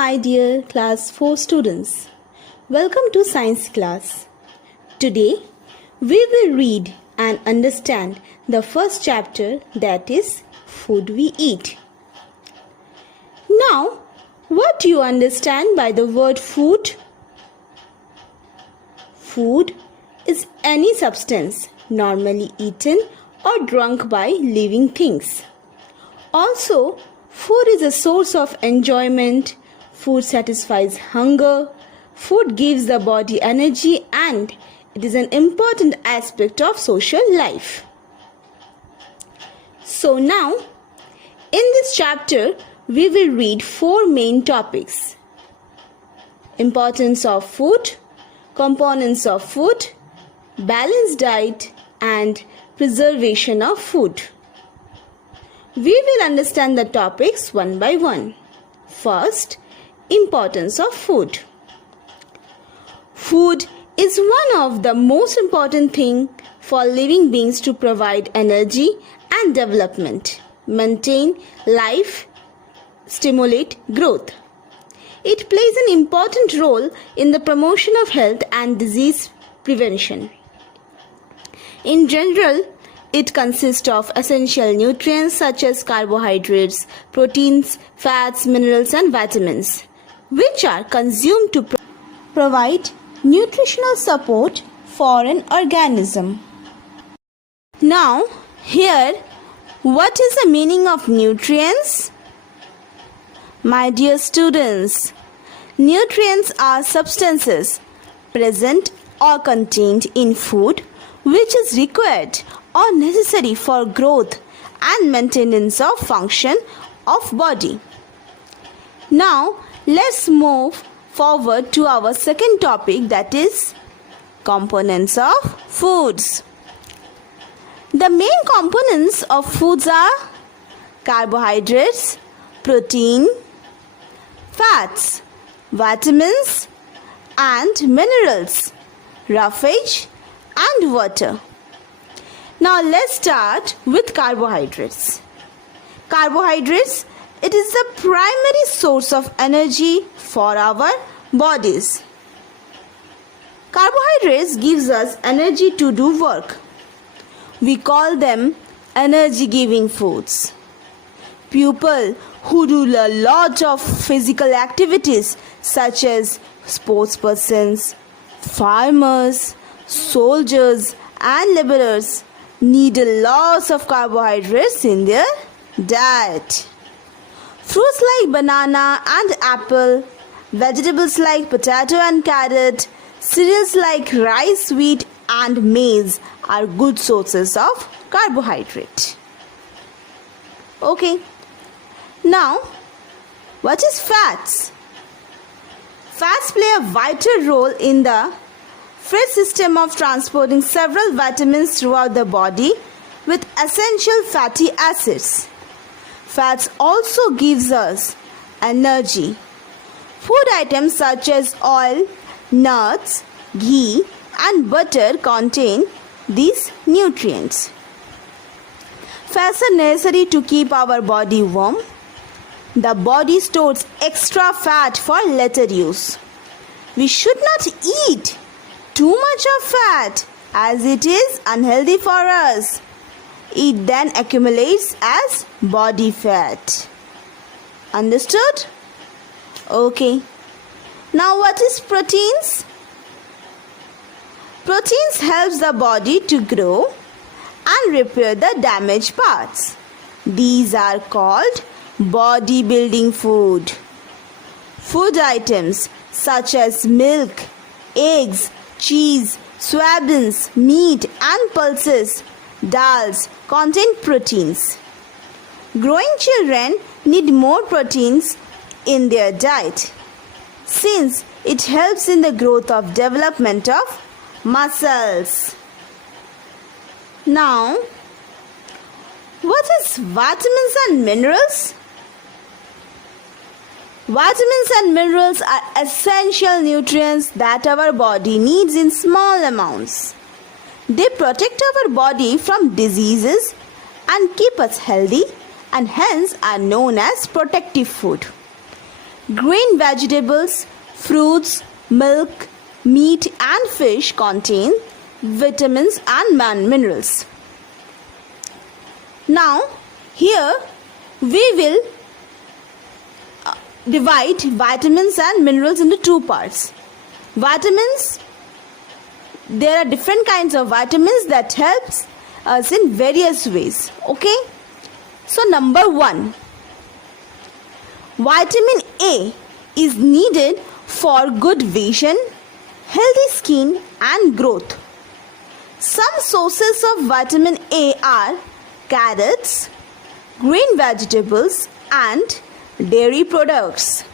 my dear class 4 students. Welcome to science class. Today we will read and understand the first chapter, that is food we eat. Now, what do you understand by the word food? Food is any substance normally eaten or drunk by living things. Also, food is a source of enjoyment. Food satisfies hunger. Food gives the body energy, and it is an important aspect of social life. So now, in this chapter, we will read 4 main topics: importance of food, components of food, balanced diet, and preservation of food. We will understand the topics one by one. First, importance of food. Food is one of the most important things for living beings to provide energy and development, maintain life, stimulate growth. It plays an important role in the promotion of health and disease prevention. In general, it consists of essential nutrients such as carbohydrates, proteins, fats, minerals, and vitamins, which are consumed to provide nutritional support for an organism. Now, here, what is the meaning of nutrients? My dear students, nutrients are substances present or contained in food which is required or necessary for growth and maintenance of function of body. Now, let's move forward to our second topic, that is components of foods. The main components of foods are carbohydrates, protein, fats, vitamins and minerals, roughage and water. Now let's start with carbohydrates. Carbohydrates, it is the primary source of energy for our bodies. Carbohydrates gives us energy to do work. We call them energy-giving foods. People who do a lot of physical activities such as sportspersons, farmers, soldiers and laborers need a lot of carbohydrates in their diet. Fruits like banana and apple, vegetables like potato and carrot, cereals like rice, wheat and maize are good sources of carbohydrate. Okay. Now, what is fats? Fats play a vital role in the freight system of transporting several vitamins throughout the body with essential fatty acids. Fats also gives us energy. Food items such as oil, nuts, ghee and butter contain these nutrients. Fats are necessary to keep our body warm. The body stores extra fat for later use. We should not eat too much of fat as it is unhealthy for us. It then accumulates as body fat. Understood? Okay. Now what is proteins? Proteins helps the body to grow and repair the damaged parts. These are called body-building food. Food items such as milk, eggs, cheese, soybeans, meat and pulses, dals contain proteins. Growing children need more proteins in their diet since it helps in the growth of development of muscles. Now, what is vitamins and minerals? Vitamins and minerals are essential nutrients that our body needs in small amounts. They protect our body from diseases and keep us healthy, and hence are known as protective food. Green vegetables, fruits, milk, meat and fish contain vitamins and minerals. Now, here we will divide vitamins and minerals into two parts. Vitamins, there are different kinds of vitamins that helps us in various ways. Okay? So number 1, vitamin A is needed for good vision, healthy skin and growth. Some sources of vitamin A are carrots, green vegetables and dairy products.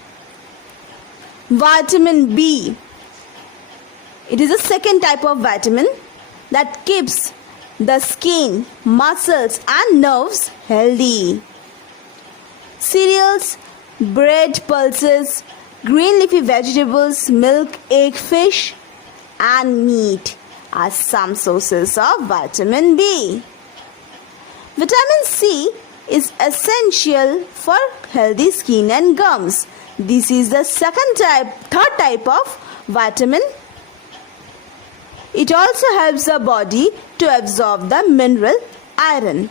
Vitamin B, it is a second type of vitamin that keeps the skin, muscles and nerves healthy. Cereals, bread, pulses, green leafy vegetables, milk, egg, fish and meat are some sources of vitamin B. Vitamin C is essential for healthy skin and gums. This is the third type of vitamin. It also helps the body to absorb the mineral iron.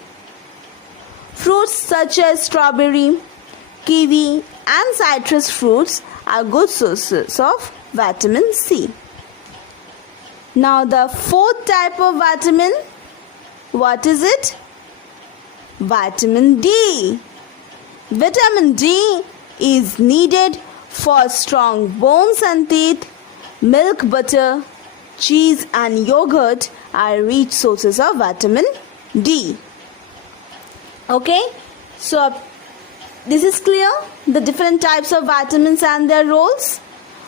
Fruits such as strawberry, kiwi and citrus fruits are good sources of vitamin C. Now the fourth type of vitamin, what is it? Vitamin D. Vitamin D is needed for strong bones and teeth. Milk, butter, cheese and yogurt are rich sources of vitamin D. Okay, so this is clear, the different types of vitamins and their roles.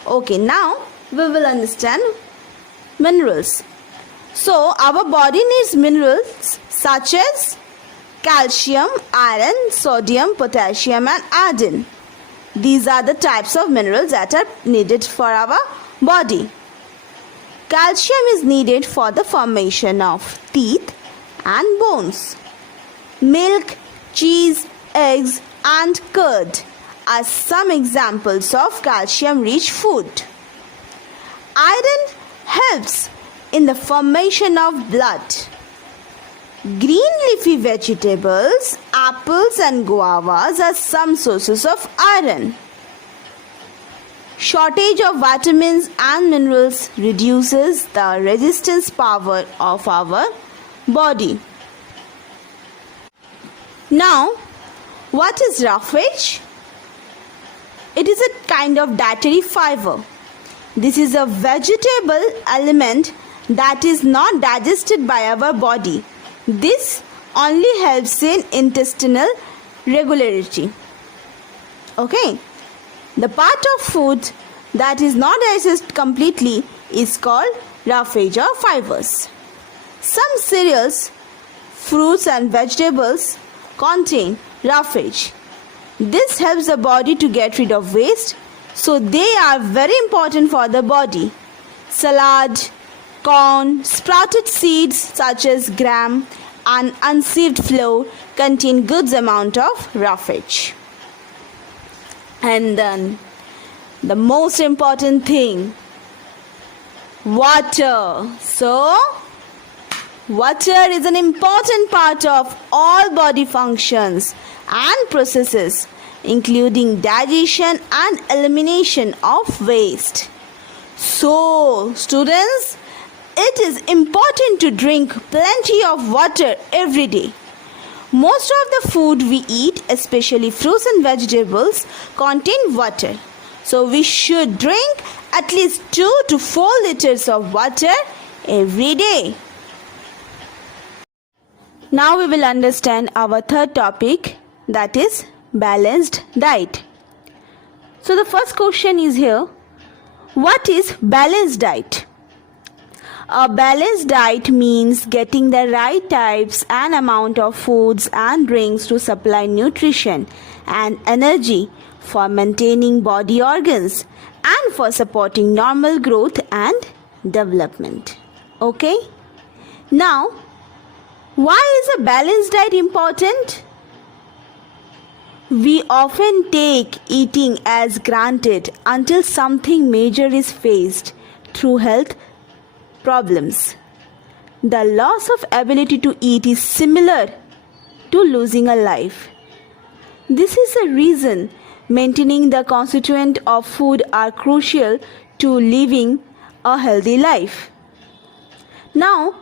Okay, now we will understand minerals. So our body needs minerals such as calcium, iron, sodium, potassium and iodine. These are the types of minerals that are needed for our body. Calcium is needed for the formation of teeth and bones. Milk, cheese, eggs and curd are some examples of calcium-rich food. Iron helps in the formation of blood. Green leafy vegetables, apples and guavas are some sources of iron. Shortage of vitamins and minerals reduces the resistance power of our body. Now, what is roughage? It is a kind of dietary fiber. This is a vegetable element that is not digested by our body. This only helps in intestinal regularity. Okay. The part of food that is not digested completely is called roughage or fibers. Some cereals, fruits and vegetables contain roughage. This helps the body to get rid of waste, so they are very important for the body. Salad, corn, sprouted seeds such as gram and unsieved flour contain good amount of roughage. And then the most important thing, water. So water is an important part of all body functions and processes, including digestion and elimination of waste. So students, it is important to drink plenty of water every day. Most of the food we eat, especially fruits and vegetables, contain water. So we should drink at least 2 to 4 liters of water every day. Now we will understand our third topic, that is balanced diet. So the first question is here, what is balanced diet? A balanced diet means getting the right types and amount of foods and drinks to supply nutrition and energy for maintaining body organs and for supporting normal growth and development. Okay? Now, why is a balanced diet important? We often take eating as granted until something major is faced through health problems. The loss of ability to eat is similar to losing a life. This is the reason maintaining the constituent of food are crucial to living a healthy life. Now,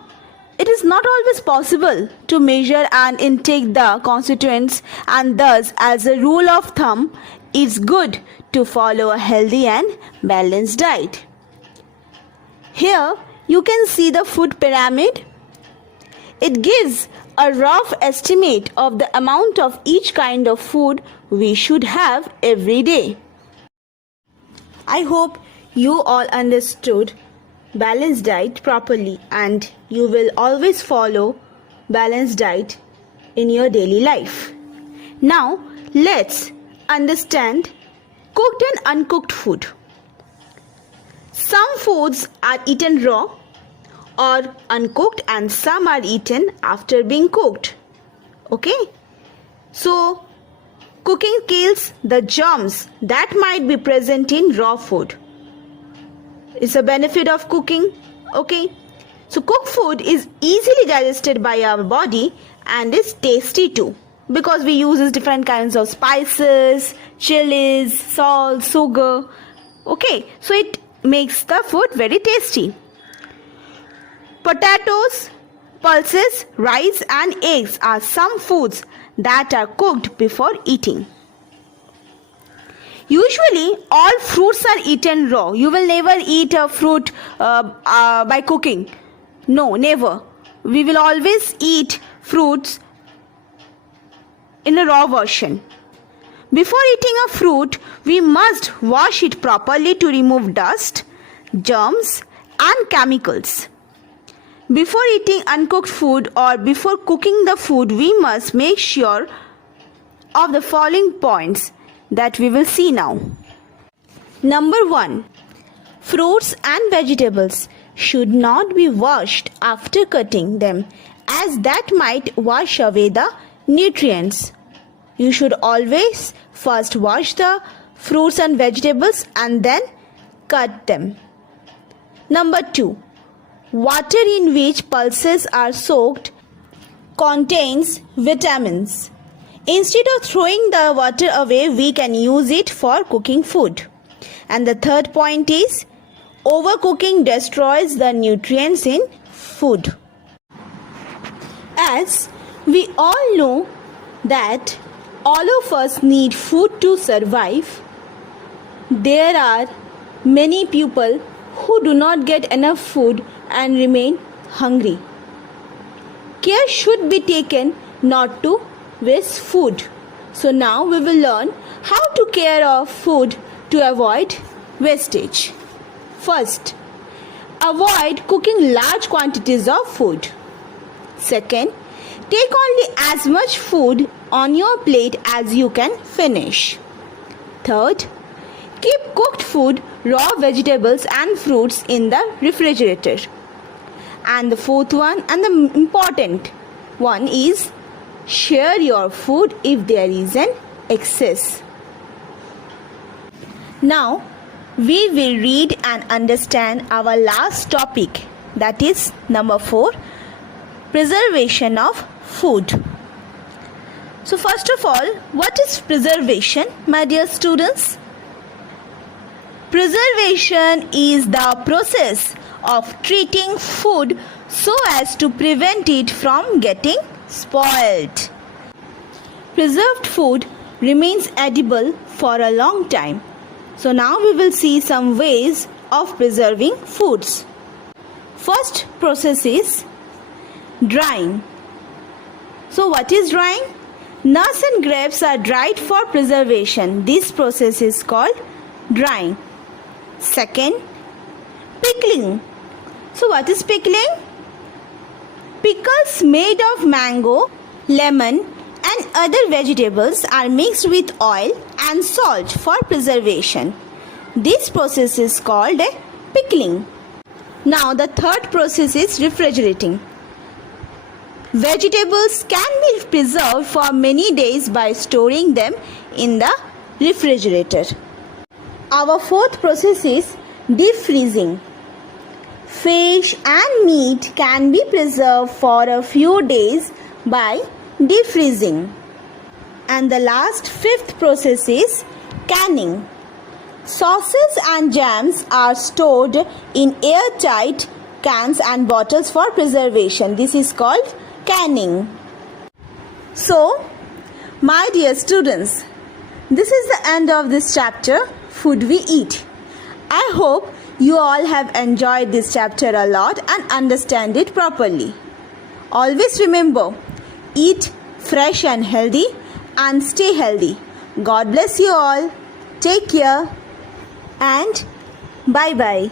it is not always possible to measure and intake the constituents, and thus, as a rule of thumb, it's good to follow a healthy and balanced diet. Here, you can see the food pyramid. It gives a rough estimate of the amount of each kind of food we should have every day. I hope you all understood balanced diet properly, and you will always follow balanced diet in your daily life. Now let's understand cooked and uncooked food. Some foods are eaten raw or uncooked, and some are eaten after being cooked. Okay, so cooking kills the germs that might be present in raw food. It's a benefit of cooking. Okay, so cooked food is easily digested by our body and is tasty too, because we use different kinds of spices, chilies, salt, sugar. Okay, so it makes the food very tasty. Potatoes, pulses, rice and eggs are some foods that are cooked before eating. Usually, all fruits are eaten raw. You will never eat a fruit by cooking. No, never. We will always eat fruits in a raw version. Before eating a fruit, we must wash it properly to remove dust, germs, and chemicals. Before eating uncooked food or before cooking the food, we must make sure of the following points that we will see now. Number 1. Fruits and vegetables should not be washed after cutting them, as that might wash away the nutrients. You should always first wash the fruits and vegetables and then cut them. Number 2. Water in which pulses are soaked contains vitamins. Instead of throwing the water away, we can use it for cooking food. And the third point is, overcooking destroys the nutrients in food. As we all know that all of us need food to survive, there are many people who do not get enough food and remain hungry. Care should be taken not to waste food. So now we will learn how to care of food to avoid wastage. First, avoid cooking large quantities of food. Second, take only as much food on your plate as you can finish. Third, keep cooked food, raw vegetables and fruits in the refrigerator. And the fourth one and the important one is, share your food if there is an excess. Now, we will read and understand our last topic, that is number 4, preservation of food. So first of all, what is preservation, my dear students? Preservation is the process of treating food so as to prevent it from getting spoiled. Preserved food remains edible for a long time. So now we will see some ways of preserving foods. First process is drying. So what is drying? Nuts and grapes are dried for preservation. This process is called drying. Second, pickling. So what is pickling? Pickles made of mango, lemon and other vegetables are mixed with oil and salt for preservation. This process is called pickling. Now the third process is refrigerating. Vegetables can be preserved for many days by storing them in the refrigerator. Our fourth process is deep freezing. Fish and meat can be preserved for a few days by deep freezing. And the last fifth process is canning. Sauces and jams are stored in airtight cans and bottles for preservation. This is called canning. So, my dear students, this is the end of this chapter, Food We Eat. I hope you all have enjoyed this chapter a lot and understand it properly. Always remember, eat fresh and healthy and stay healthy. God bless you all. Take care and bye-bye.